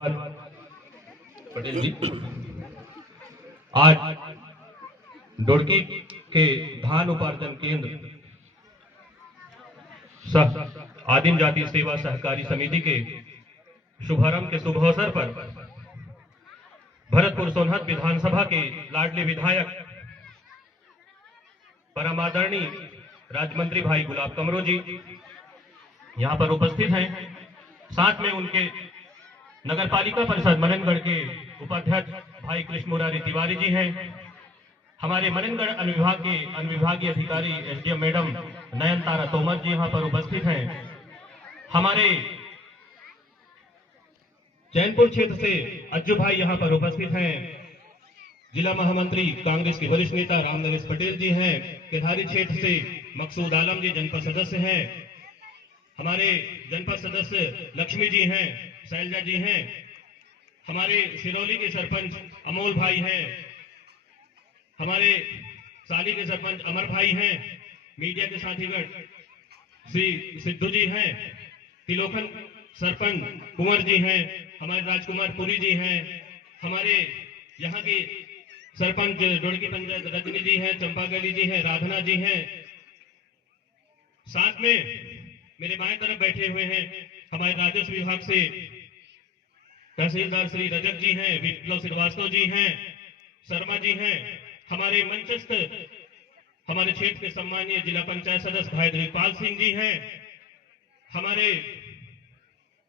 पटेल जी, आज डोड़की के धान उपार्जन केंद्र सह आदिम जाति सेवा सहकारी समिति के शुभारंभ के शुभ अवसर पर भरतपुर सोनहत विधानसभा के लाडले विधायक परम आदरणीय राज्य मंत्री भाई गुलाब कमरो जी यहाँ पर उपस्थित हैं। साथ में उनके नगर पालिका परिषद मननगढ़ के उपाध्यक्ष भाई कृष्ण मुरारी तिवारी जी हैं। हमारे मननगढ़ अनुविभाग के अनुविभागीय अधिकारी एसडीएम मैडम नयन तारा तोमर जी यहाँ पर उपस्थित हैं। हमारे चैनपुर क्षेत्र से अज्जू भाई यहाँ पर उपस्थित हैं। जिला महामंत्री कांग्रेस के वरिष्ठ नेता राम नरेश पटेल जी हैं। केधारी क्षेत्र से मकसूद आलम जी जनपद सदस्य हैं। हमारे जनपद सदस्य लक्ष्मी जी हैं, शैलजा जी हैं। हमारे सिरौली के सरपंच अमोल भाई हैं। हमारे साली के सरपंच अमर भाई हैं। मीडिया के साथीगण श्री सिद्धू जी हैं। तिलोकन सरपंच कुंवर जी हैं। हमारे राजकुमार पुरी जी हैं। हमारे यहाँ के सरपंच डोड़की पंचायत रजनी जी हैं, चंपागली जी हैं, राधना जी हैं। साथ में मेरे बाएं तरफ बैठे हुए हैं हमारे राजस्व विभाग से तहसीलदार श्री रजक जी हैं, विप्लव श्रीवास्तव जी हैं, शर्मा जी हैं। हमारे मंचस्थ हमारे क्षेत्र के सम्मानीय जिला पंचायत सदस्य भाई द्रिपाल सिंह जी हैं। हमारे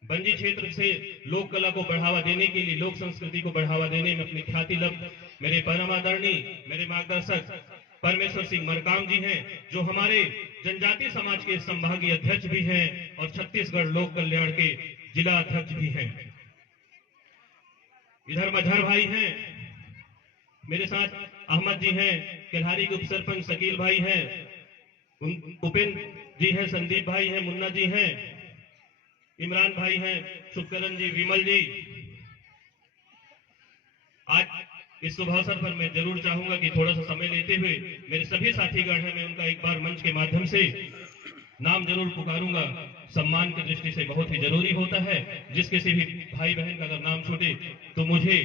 बंजी क्षेत्र से लोक कला को बढ़ावा देने के लिए, लोक संस्कृति को बढ़ावा देने में अपनी ख्याति लब मेरे परम आदरणीय मेरे मार्गदर्शक परमेश्वर सिंह मरकाम जी हैं, जो हमारे जनजातीय समाज के संभागीय अध्यक्ष भी हैं और छत्तीसगढ़ लोक कल्याण के जिला अध्यक्ष भी हैं। इधर मझर भाई हैं, मेरे साथ अहमद जी हैं, केल्हारी के उप सरपंच शकील भाई हैं, उपेंद्र जी हैं, संदीप भाई हैं, मुन्ना जी हैं, इमरान भाई हैं, शुभकरण जी, विमल जी। आज इस शुभ अवसर पर मैं जरूर चाहूंगा कि थोड़ा सा समय लेते हुए मेरे सभी साथीगण हैं, मैं उनका एक बार मंच के माध्यम से नाम जरूर पुकारूंगा। सम्मान की दृष्टि से बहुत ही जरूरी होता है। जिस किसी भी भाई बहन का अगर नाम छूटे तो मुझे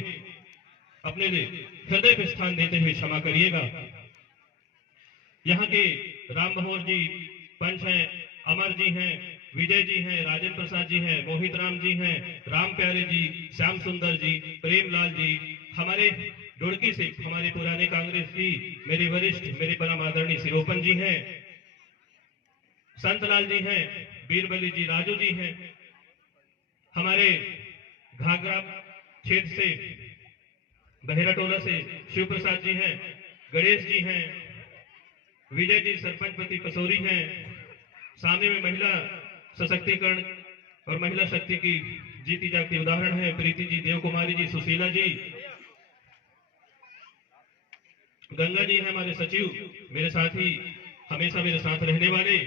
अपने हृदय पे स्थान देते हुए क्षमा करिएगा। यहाँ के राम बहोर जी पंच हैं, अमर जी हैं, विजय जी हैं, राजेंद्र प्रसाद जी हैं, मोहित राम जी हैं, राम प्यारे जी, श्याम सुंदर जी, प्रेमलाल जी। हमारे डोड़की से हमारे पुराने कांग्रेस जी मेरे वरिष्ठ मेरे परम आदरणीय सिरोपन जी हैं, संतलाल जी हैं, बीरबली जी, राजू जी हैं। हमारे घाघरा क्षेत्र से बहेरा टोला से शिव प्रसाद जी हैं, गणेश जी हैं, विजय जी सरपंच पति कसौरी हैं। सामने में महिला सशक्तिकरण और महिला शक्ति की जीती जागती उदाहरण है प्रीति जी, देव कुमारी जी, सुशीला जी, गंगा जी हैं हमारे सचिव, मेरे साथी हमेशा मेरे साथ रहने वाले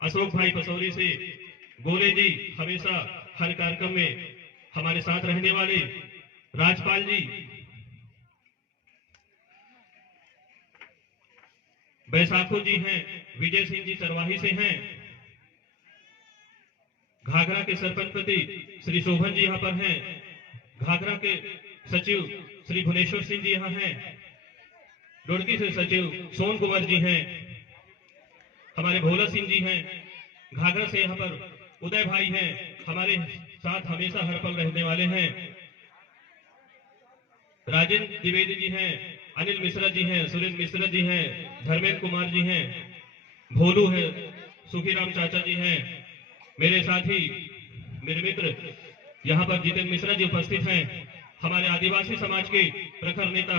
अशोक भाई पसौरी से, गोरे जी हमेशा हर कार्यक्रम में हमारे साथ रहने वाले, राजपाल जी, बैसाखू जी हैं, विजय सिंह जी चरवाही से हैं। घाघरा के सरपंच पति श्री शोभन जी यहाँ पर हैं। घाघरा के सचिव श्री भुवनेश्वर सिंह जी यहाँ हैं। डोड़की से सचिव सोन कुमार जी हैं। हमारे भोला सिंह जी हैं। घाघरा से यहाँ पर उदय भाई हैं, हमारे साथ हमेशा हर पल रहने वाले हैं। राजेंद्र द्विवेदी जी हैं, अनिल मिश्रा जी हैं, सुरेंद्र मिश्रा जी हैं, धर्मेंद्र कुमार जी हैं, भोलू है, सुखीराम चाचा जी हैं। मेरे साथी मेरे मित्र यहाँ पर जितेंद्र मिश्रा जी उपस्थित हैं। हमारे आदिवासी समाज के प्रखर नेता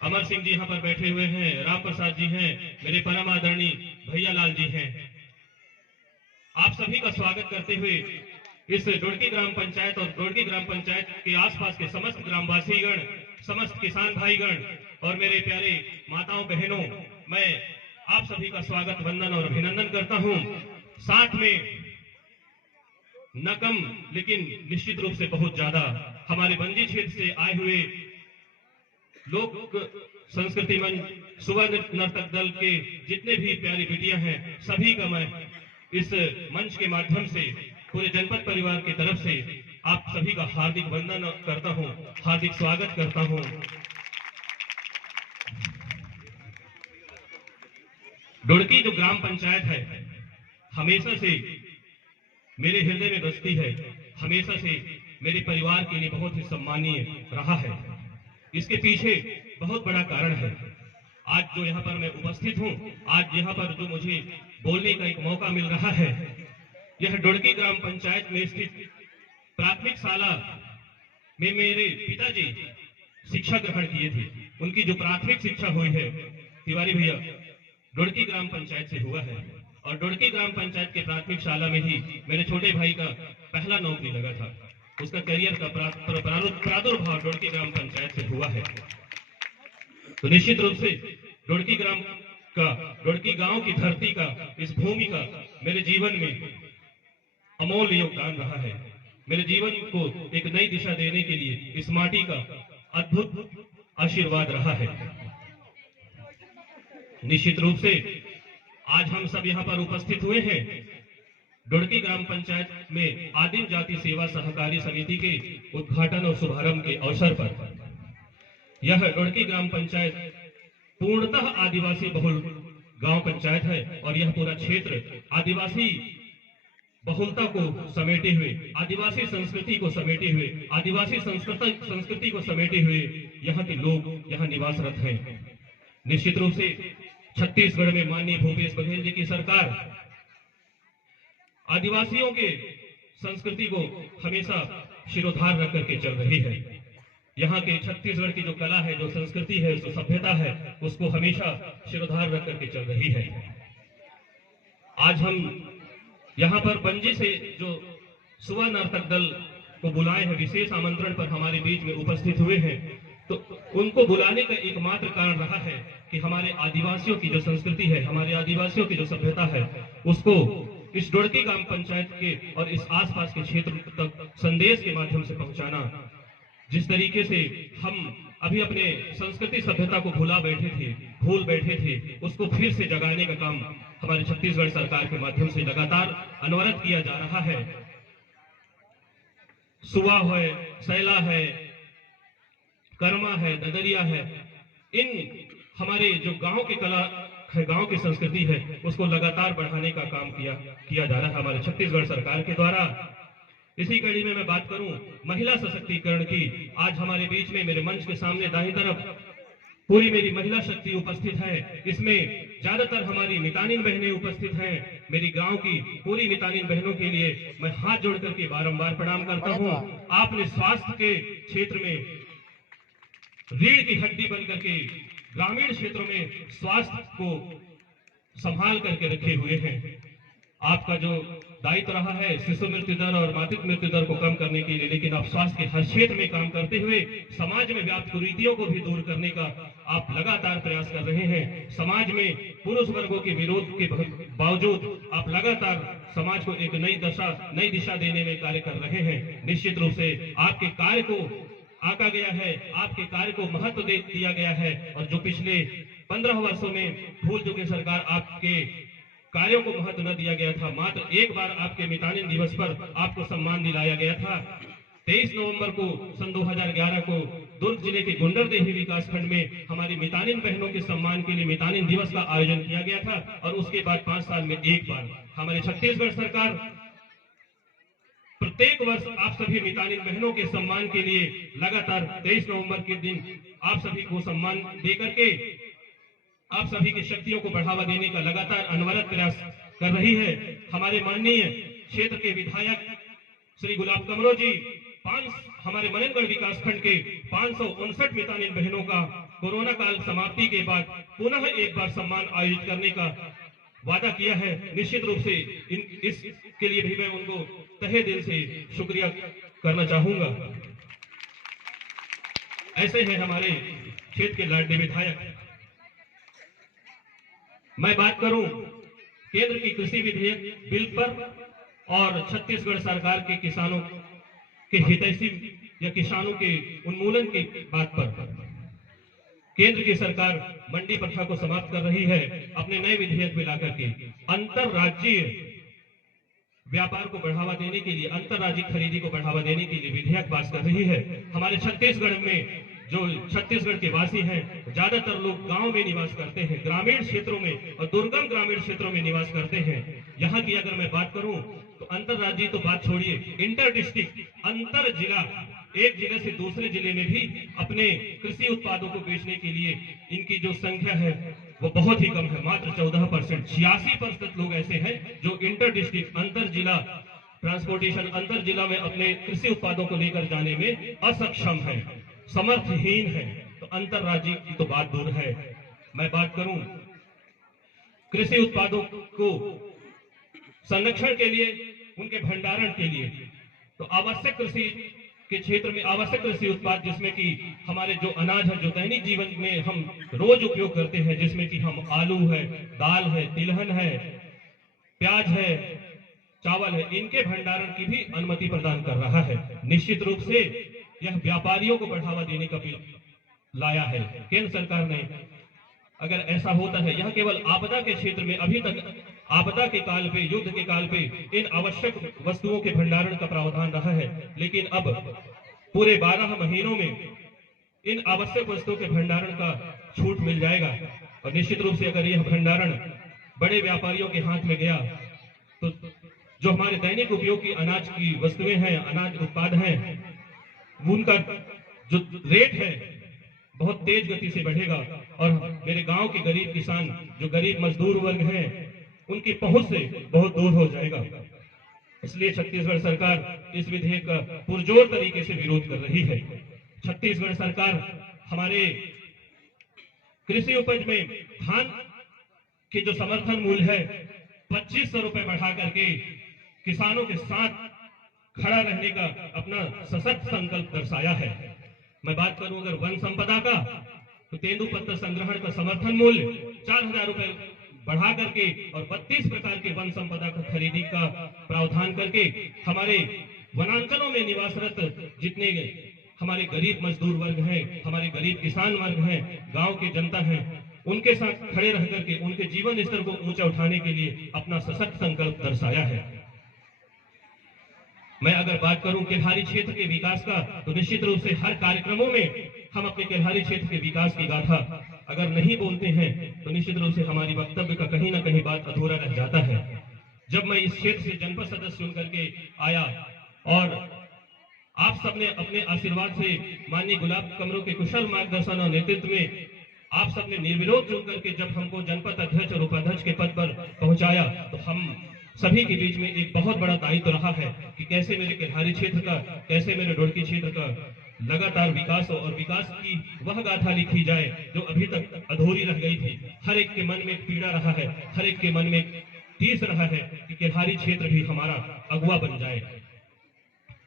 अमर सिंह जी यहाँ पर बैठे हुए हैं। राम प्रसाद जी हैं, मेरे परम आदरणीय भैया लाल जी हैं। आप सभी का स्वागत करते हुए इस डोड़की ग्राम पंचायत और डोड़की ग्राम पंचायत के आसपास के समस्त ग्रामवासीगण, समस्त किसान भाईगण और मेरे प्यारे माताओं बहनों, मैं आप सभी का स्वागत, वंदन और अभिनंदन करता हूं। साथ में न कम लेकिन निश्चित रूप से बहुत ज्यादा हमारे बंजी क्षेत्र से आए हुए लोक संस्कृति मंच सुवर्ण नर्तक दल के जितने भी प्यारी बेटियां हैं, सभी का मैं इस मंच के माध्यम से पूरे जनपद परिवार की तरफ से आप सभी का हार्दिक वंदन करता हूं, हार्दिक स्वागत करता हूं। ढुड़की जो ग्राम पंचायत है हमेशा से मेरे हृदय में बसती है, हमेशा से मेरे परिवार के लिए बहुत ही सम्मानीय रहा है। इसके पीछे बहुत बड़ा कारण है। आज जो यहाँ पर मैं उपस्थित हूँ, आज यहाँ पर जो मुझे बोलने का एक मौका मिल रहा है, यह ढुड़की ग्राम पंचायत में स्थित प्राथमिक शाला में मेरे पिताजी शिक्षा ग्रहण किए थे। उनकी जो प्राथमिक शिक्षा हुई है तिवारी भैया ढुड़की ग्राम पंचायत से हुआ है, और ढुड़की ग्राम पंचायत के प्राथमिक शाला में ही मेरे छोटे भाई का पहला नौकरी लगा था। उसका करियर का प्रादुर्भाव ढुड़की ग्राम पंचायत से हुआ है। तो निश्चित रूप से ढुड़की ग्राम का, ढुड़की गांव की धरती का, इस भूमि का मेरे जीवन में अमूल्य योगदान रहा है। मेरे जीवन को एक नई दिशा देने के लिए इस माटी का अद्भुत आशीर्वाद रहा है। निश्चित रूप से आज हम सब यहाँ पर उपस्थित हुए हैं ढुड़की ग्राम पंचायत में आदिम जाति सेवा सहकारी समिति के उद्घाटन और शुभारंभ के अवसर पर। यह ढुड़की ग्राम पंचायत पूर्णतः आदिवासी बहुल गांव पंचायत है, और यह पूरा क्षेत्र आदिवासी बहुलता को समेटे हुए, आदिवासी संस्कृति को समेटे हुए, आदिवासी संस्कृति को समेटे हुए यहाँ के लोग यहाँ निवासरत हैं। निश्चित रूप से छत्तीसगढ़ में माननीय भूपेश बघेल जी की सरकार आदिवासियों के संस्कृति को हमेशा शिरोधार रख करके चल रही है। यहाँ के छत्तीसगढ़ की जो कला है, जो संस्कृति है, जो सभ्यता है, उसको हमेशा शिरोधार रख करके चल रही है। आज हम यहाँ पर बंजी से जो सुवा नर्तक दल को बुलाए हैं, विशेष आमंत्रण पर हमारे बीच में उपस्थित हुए हैं, तो उनको बुलाने का एकमात्र कारण रहा है कि हमारे आदिवासियों की जो संस्कृति है, हमारे आदिवासियों की जो सभ्यता है, उसको इस ढुड़की ग्राम पंचायत के और इस आसपास के क्षेत्र तक संदेश के माध्यम से पहुंचाना। जिस तरीके से हम अभी अपने संस्कृति सभ्यता को भूल बैठे थे, उसको फिर से जगाने का काम हमारे छत्तीसगढ़ सरकार के माध्यम से लगातार अनवरत किया जा रहा है। सुवा है, सैला है, कर्मा है, ददरिया है, इन हमारे जो गांव की कला है, गांव की संस्कृति है, उसको लगातार बढ़ाने का काम किया जा रहा है हमारे छत्तीसगढ़ सरकार के द्वारा। इसी कड़ी में मैं बात करूं महिला सशक्तिकरण की, आज हमारे बीच में मेरे मंच के सामने दाहिनी तरफ पूरी मेरी महिला शक्ति उपस्थित है। इसमें ज्यादातर हमारी मितानिन बहनें उपस्थित हैं। मेरी गांव की पूरी मितानिन बहनों के लिए मैं हाथ जोड़ करके बारंबार प्रणाम करता हूं। आपने स्वास्थ्य के क्षेत्र में रीढ़ की हड्डी बन करके ग्रामीण क्षेत्रों में स्वास्थ्य को संभाल करके रखे हुए हैं। आपका जो दायित्व रहा है शिशु मृत्यु दर और मातृत्व मृत्यु दर को कम करने के लिए, लेकिन आप स्वास्थ्य के हर क्षेत्र में काम करते हुए समाज में व्याप्त कुरीतियों को भी दूर करने का आप लगातार प्रयास कर रहे हैं। समाज में पुरुष वर्गों के विरोध के बावजूद आप लगातार समाज को एक नई दिशा देने में कार्य कर रहे हैं। निश्चित रूप से आपके कार्य को आका गया है, आपके कार्य को महत्व दिया गया है, और जो पिछले 15 वर्षों में भूल चुके सरकार आपके कार्यों को महत्व न दिया गया था। मात्र एक बार आपके मितानिन दिवस पर आपको सम्मान दिलाया गया था। 23 नवंबर को सन 2011 को दुर्ग जिले के गुंडरदेही विकास खंड में हमारी मितानिन बहनों के सम्मान के लिए मितानिन दिवस का आयोजन किया गया था, और उसके बाद 5 साल में एक बार हमारे छत्तीसगढ़ सरकार प्रत्येक वर्ष आप सभी मितानिन बहनों के सम्मान के लिए लगातार 23 नवंबर के दिन आप सभी को सम्मान देकर के आप सभी की शक्तियों को बढ़ावा देने का लगातार अनवरत प्रयास कर रही है। हमारे माननीय क्षेत्र के विधायक श्री गुलाब कमरो जी हमारे मनेनगढ़ विकास खंड के 559 मितानिन बहनों का कोरोना काल समाप्ति के बाद पुनः एक बार सम्मान आयोजित करने का वादा किया है। निश्चित रूप से इसके लिए भी मैं उनको तहे दिल से शुक्रिया करना चाहूंगा। ऐसे हैं हमारे क्षेत्र के लाडले विधायक। मैं बात करूं केंद्र की कृषि विधेयक बिल पर और छत्तीसगढ़ सरकार के किसानों के हितैषी या किसानों के उन्मूलन की बात पर। केंद्र की सरकार मंडी प्रथा को समाप्त कर रही है अपने नए विधेयक में लाकर के। अंतरराज्यीय व्यापार को बढ़ावा देने के लिए, अंतर्राज्यिक खरीदी को बढ़ावा देने के लिए विधेयक पास कर रही है। हमारे छत्तीसगढ़ में जो छत्तीसगढ़ के वासी हैं, ज्यादातर लोग गांव में निवास करते हैं, ग्रामीण क्षेत्रों में और दुर्गम ग्रामीण क्षेत्रों में निवास करते हैं। यहाँ की अगर मैं बात करूं तो अंतर्राज्यीय तो बात छोड़िए, इंटर डिस्ट्रिक्ट, अंतर जिला, एक जिले से दूसरे जिले में भी अपने कृषि उत्पादों को बेचने के लिए इनकी जो संख्या है वो बहुत ही कम है, मात्र 14%। 86% लोग ऐसे हैं जो इंटर डिस्ट्रिक्ट, अंतर जिला ट्रांसपोर्टेशन, अंतर जिला में अपने कृषि उत्पादों को लेकर जाने में असक्षम है, समर्थहीन है। तो अंतर्राज्यीय की तो बात दूर है। मैं बात करूं कृषि उत्पादों को संरक्षण के लिए, उनके भंडारण के लिए, तो आवश्यक कृषि के क्षेत्र में आवश्यक कृषि उत्पाद, जिसमें कि हमारे जो अनाज है, जो दैनिक जीवन में हम रोज उपयोग करते हैं, जिसमें कि हम आलू है, दाल है, तिलहन है, प्याज है, चावल है, इनके भंडारण की भी अनुमति प्रदान कर रहा है। निश्चित रूप से यह व्यापारियों को बढ़ावा देने का बिल लाया है केंद्र सरकार ने। अगर ऐसा होता है, यह केवल आपदा के क्षेत्र में, अभी तक आपदा के काल पे, युद्ध के काल पे इन आवश्यक वस्तुओं के भंडारण का प्रावधान रहा है, लेकिन अब पूरे 12 महीनों में इन आवश्यक वस्तुओं के भंडारण का छूट मिल जाएगा। और निश्चित रूप से अगर यह भंडारण बड़े व्यापारियों के हाथ में गया तो जो हमारे दैनिक उपयोग की अनाज की वस्तुएं हैं, अनाज उत्पाद हैं, उनका जो रेट है बहुत तेज गति से बढ़ेगा और मेरे गांव के गरीब किसान, जो गरीब मजदूर वर्ग हैं, उनकी पहुंच से बहुत दूर हो जाएगा। इसलिए छत्तीसगढ़ सरकार इस विधेयक का पुरजोर तरीके से विरोध कर रही है। छत्तीसगढ़ सरकार हमारे कृषि उपज में धान की जो समर्थन मूल्य है 2500 रुपए बढ़ा करके किसानों के साथ खड़ा रहने का अपना सशक्त संकल्प दर्शाया है। मैं बात करूं अगर वन संपदा का, तो तेंदुपत्ता संग्रहण का समर्थन मूल्य 4000 रुपए बढ़ा करके और 32 प्रकार के वन संपदा का खरीदी का प्रावधान करके हमारे वनांचलों में निवासरत जितने हमारे गरीब मजदूर वर्ग हैं, हमारे गरीब किसान वर्ग हैं, गांव की जनता है, उनके साथ खड़े रह करके उनके जीवन स्तर को ऊंचा उठाने के लिए अपना सशक्त संकल्प दर्शाया है। मैं अगर बात करूं केल्हारी क्षेत्र के विकास का, तो निश्चित रूप से हर कार्यक्रमों में हम अपने केल्हारी क्षेत्र के विकास की गाथा अगर नहीं बोलते हैं तो निश्चित रूप से हमारी वक्तव्य का कहीं ना कहीं बात अधूरा रह जाता है। जब मैं इस क्षेत्र से जनपद सदस्य चुन करके आया और आप सबने अपने आशीर्वाद से माननीय गुलाब कमरों के कुशल मार्गदर्शन और नेतृत्व में आप सबने निर्विरोध चुन करके जब हमको जनपद अध्यक्ष और उपाध्यक्ष के पद पर पहुंचाया, तो हम सभी के बीच में एक बहुत बड़ा दायित्व रहा है कि कैसे मेरे केल्हारी क्षेत्र का, कैसे मेरे ढोड़की क्षेत्र का लगातार विकास हो और विकास की वह गाथा लिखी जाए जो अभी तक अधूरी रह गई थी। हर एक के मन में एक पीड़ा रहा है, हर एक के मन में टीस रहा है कि केल्हारी क्षेत्र भी हमारा अगुआ बन जाए।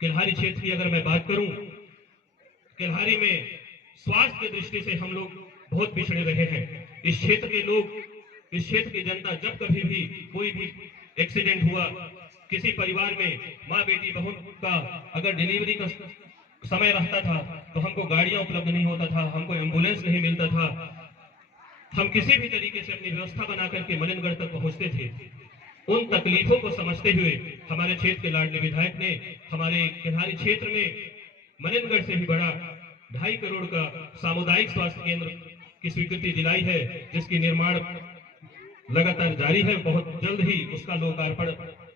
केल्हारी क्षेत्र की अगर मैं बात करूं, केल्हारी में स्वास्थ्य की दृष्टि से हम लोग बहुत पिछड़े रहे हैं। इस क्षेत्र के लोग, इस क्षेत्र की जनता, जब कभी भी कोई भी एक्सीडेंट हुआ, किसी परिवार में माँ बेटी बहू का अगर डिलीवरी का समय रहता था तो हमको गाड़ियां उपलब्ध नहीं होता था, हमको एम्बुलेंस नहीं मिलता था, हम किसी भी तरीके से अपनी व्यवस्था बना करके मलिनगढ़ तक पहुंचते थे। उन तकलीफों को समझते हुए हमारे क्षेत्र के लाडले विधायक ने हमारे केल्हारी क्षेत्र में मलिनगढ़ से भी बड़ा 2.5 करोड़ का सामुदायिक स्वास्थ्य केंद्र की स्वीकृति दिलाई है, जिसकी निर्माण लगातार जारी है। बहुत जल्द ही उसका लोकार्पण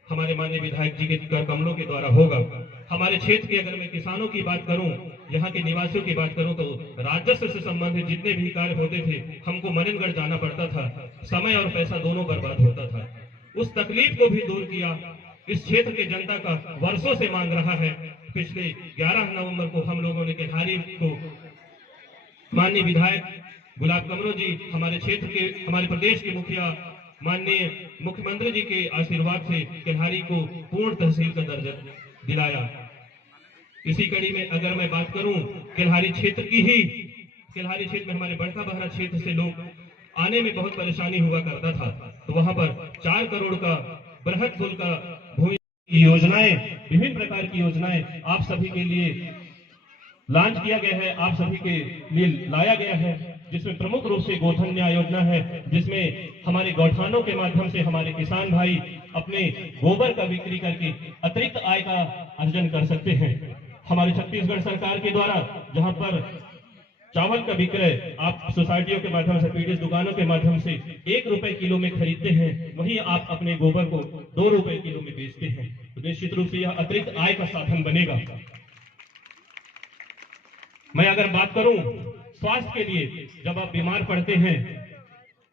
हमारे माननीय विधायक जी के कर कमलों के द्वारा होगा। हमारे क्षेत्र के अगर मैं किसानों की बात करूं, यहाँ के निवासियों की बात करूं, तो राजस्व से संबंधित जितने भी कार्य होते थे हमको मलिनगढ़ जाना पड़ता था, समय और पैसा दोनों बर्बाद होता था। उस तकलीफ को भी दूर किया। इस क्षेत्र के जनता का वर्षों से मांग रहा है। पिछले 11 नवंबर को हम लोगों ने केल्हारी को माननीय विधायक गुलाब कमरो जी, हमारे क्षेत्र के, हमारे प्रदेश के मुखिया माननीय मुख्यमंत्री जी के आशीर्वाद से केल्हारी को पूर्ण तहसील का दर्जा दिलाया। इसी कड़ी में अगर मैं बात करूं केल्हारी क्षेत्र की ही, केल्हारी क्षेत्र में हमारे बड़का बहरा क्षेत्र से लोग आने में बहुत परेशानी हुआ करता था, तो वहां पर 4 करोड़ का बृहद पुल का भूमि योजनाएं, विभिन्न प्रकार की योजनाएं आप सभी के लिए लॉन्च किया गया है, आप सभी के लिए लाया गया है, जिसमें प्रमुख रूप से गोधन न्याय योजना है, जिसमें हमारे गौठानों के माध्यम से हमारे किसान भाई अपने गोबर का बिक्री करके अतिरिक्त आय का अर्जन कर सकते हैं। हमारे छत्तीसगढ़ सरकार के द्वारा जहां पर चावल का विक्रय आप सोसाइटियों के माध्यम से, पीडीएस दुकानों के माध्यम से 1 रुपए किलो में खरीदते हैं, वहीं आप अपने गोबर को 2 रुपए किलो में बेचते हैं, तो निश्चित रूप से यह अतिरिक्त आय का साधन बनेगा। मैं अगर बात करूं स्वास्थ्य के लिए, जब आप बीमार पड़ते हैं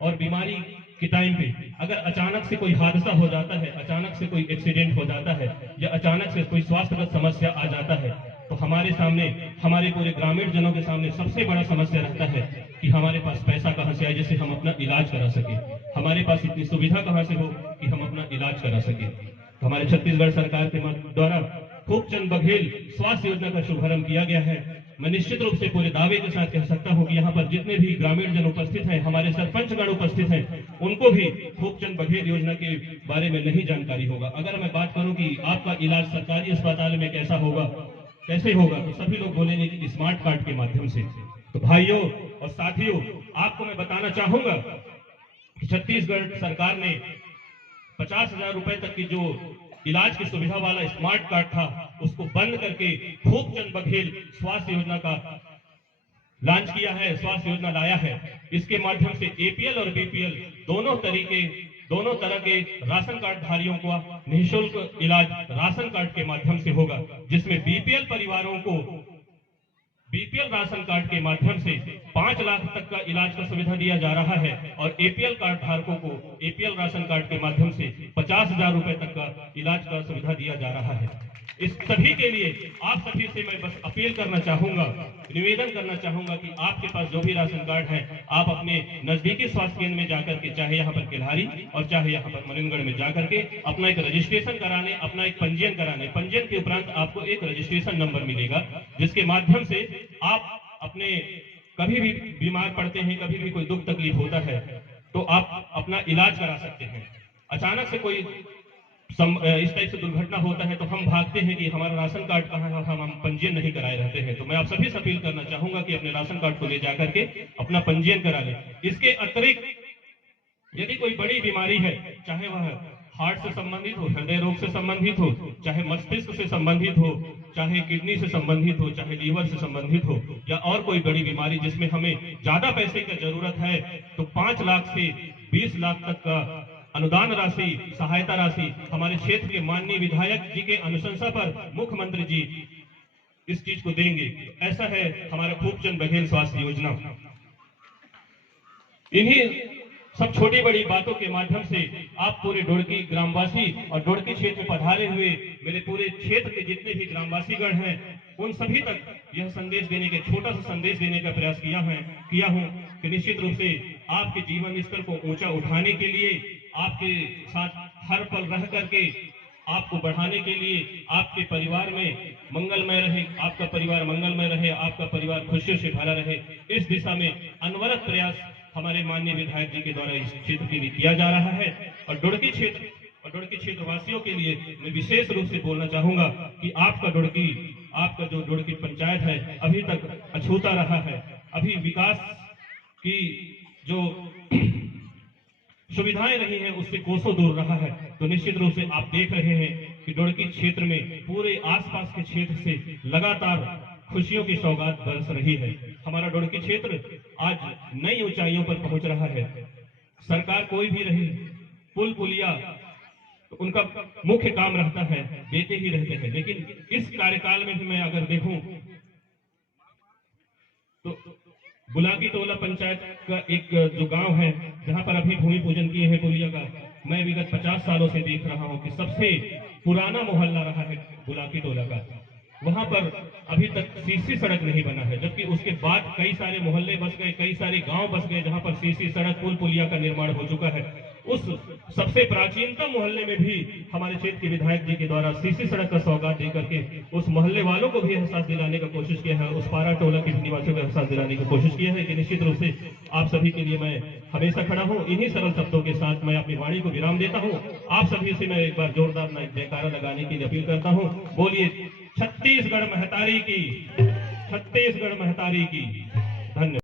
और बीमारी के टाइम पे अगर अचानक से कोई हादसा हो जाता है, अचानक से कोई एक्सीडेंट हो जाता है या अचानक से कोई स्वास्थ्यगत समस्या आ जाता है, तो हमारे सामने, हमारे पूरे ग्रामीण जनों के सामने सबसे बड़ा समस्या रहता है कि हमारे पास पैसा कहां से आए जिससे हम अपना इलाज करा सके, हमारे पास इतनी सुविधा कहां से हो कि हम अपना इलाज करा सके। तो हमारे छत्तीसगढ़ सरकार के द्वारा खूबचंद बघेल स्वास्थ्य योजना का शुभारंभ किया गया है। मैं निश्चित रूप से पूरे दावे के साथ कह सकता हूं कि यहाँ पर जितने भी ग्रामीण जन उपस्थित हैं, हमारे सरपंचगण उपस्थित हैं, उनको भी खूबचंद बघेल योजना के बारे में नहीं जानकारी होगा। अगर मैं बात करूं कि आपका इलाज सरकारी अस्पताल में कैसा होगा, कैसे होगा, तो सभी लोग बोलेंगे कि स्मार्ट कार्ड के माध्यम से। तो भाइयों और साथियों, आपको मैं बताना चाहूंगा कि छत्तीसगढ़ सरकार ने 50,000 रुपए तक की जो इलाज की सुविधा वाला स्मार्ट कार्ड था, उसको बंद करके खूबचंद बघेल स्वास्थ्य योजना का लॉन्च किया है, स्वास्थ्य योजना लाया है। इसके माध्यम से एपीएल और बीपीएल दोनों तरह के राशन कार्ड धारियों को निःशुल्क इलाज राशन कार्ड के माध्यम से होगा, जिसमें बीपीएल परिवारों को बीपीएल राशन कार्ड के माध्यम से 5 लाख तक का इलाज का सुविधा दिया जा रहा है और एपीएल कार्ड धारकों को एपीएल राशन कार्ड के माध्यम से 50,000 रुपए तक का इलाज का सुविधा दिया जा रहा है। इस सभी के लिए आप सभी से मैं बस अपील करना चाहूंगा, निवेदन करना चाहूंगा कि आपके पास जो भी राशन कार्ड है, आप अपने नजदीकी स्वास्थ्य केंद्र में जाकर के, चाहे यहाँ पर किल्हारी और चाहे यहाँ पर मरीनगढ़ में जाकर के अपना एक रजिस्ट्रेशन कराने, अपना एक पंजीयन कराने, पंजीयन के उपरांत आपको एक रजिस्ट्रेशन नंबर मिलेगा, जिसके माध्यम से आप अपने कभी भी बीमार पड़ते हैं, कभी भी कोई दुख तकलीफ होता है, तो आप अपना इलाज करा सकते हैं। अचानक से कोई इस टाइप से दुर्घटना होता है तो हम भागते हैं कि हमारा राशन कार्ड कहाँ है, हम पंजीयन नहीं कराए रहते हैं। तो मैं आप सभी से अपील करना चाहूंगा कि अपने राशन कार्ड को ले जाकर के अपना पंजीयन करा लें। इसके अतिरिक्त यदि कोई बड़ी बीमारी है, चाहे वह हार्ट से संबंधित हो, हृदय रोग से संबंधित हो, चाहे मस्तिष्क से संबंधित हो, चाहे किडनी से संबंधित हो, चाहे लीवर से संबंधित हो, या और कोई बड़ी बीमारी जिसमें हमें ज्यादा पैसे की जरूरत है, तो 5 लाख से 20 लाख तक का अनुदान राशि, सहायता राशि हमारे क्षेत्र के माननीय विधायक जी के अनुशंसा पर मुख्यमंत्री जी इस चीज को देंगे। ऐसा है हमारा खूबचंद बघेल स्वास्थ्य योजना। इन्हीं सब छोटी बड़ी बातों के माध्यम से आप पूरे ढोड़की ग्रामवासी और ढोड़की क्षेत्र में पधारे हुए मेरे पूरे क्षेत्र के जितने भी ग्रामवासीगण हैं, उन सभी तक यह संदेश देने के, छोटा सा संदेश देने का प्रयास किया हूं कि निश्चित रूप से आपके जीवन स्तर को ऊंचा उठाने के लिए, आपके साथ हर पल रह करके आपको बढ़ाने के लिए, आपके परिवार में मंगलमय रहे, आपका परिवार मंगलमय रहे, आपका परिवार खुशियों से भरा रहे, इस दिशा में अनवरत प्रयास हमारे माननीय विधायक जी के द्वारा इस क्षेत्र के लिए किया जा रहा है। और ढोड़की क्षेत्र वासियों के लिए मैं विशेष रूप से बोलना चाहूंगा कि आपका जो ढोड़की पंचायत है अभी तक अछूता रहा है, अभी विकास की जो सुविधाएं रही हैं उससे कोसों दूर रहा है। तो निश्चित रूप से आप देख रहे हैं कि ढोड़की क्षेत्र में पूरे आसपास के क्षेत्र से लगातार खुशियों की सौगात बरस रही है। हमारा ढोड़की क्षेत्र आज नई ऊंचाइयों पर पहुंच रहा है। सरकार कोई भी रही, पुल पुलिया तो उनका मुख्य काम रहता है, देते ही रहते हैं, लेकिन इस कार्यकाल में भी मैं अगर देखूं तो बुलाकी टोला पंचायत का एक जो गांव है जहां पर अभी भूमि पूजन किए हैं पुलिया का, मैं विगत 50 सालों से देख रहा हूं कि सबसे पुराना मोहल्ला रहा है बुलाकी टोला का। वहां पर अभी तक सीसी सड़क नहीं बना है, जबकि उसके बाद कई सारे मोहल्ले बस गए, कई सारे गांव बस गए जहां पर सीसी सड़क, पुल पुलिया का निर्माण हो चुका है। उस सबसे प्राचीनतम मोहल्ले में भी हमारे क्षेत्र के विधायक जी के द्वारा सीसी सड़क का सौगात देकर के उस मोहल्ले वालों को भी एहसास दिलाने का कोशिश किया है, उस पारा टोला के निवासियों को एहसास दिलाने की कोशिश किया है कि निश्चित रूप से आप सभी के लिए मैं हमेशा खड़ा हूं। इन्हीं सरल शब्दों के साथ मैं अपनी वाणी को विराम देता हूं। आप सभी से मैं एक बार जोरदार जयकारा लगाने की अपील करता हूं। बोलिए छत्तीसगढ़ महतारी की, छत्तीसगढ़ महतारी की। धन्यवाद।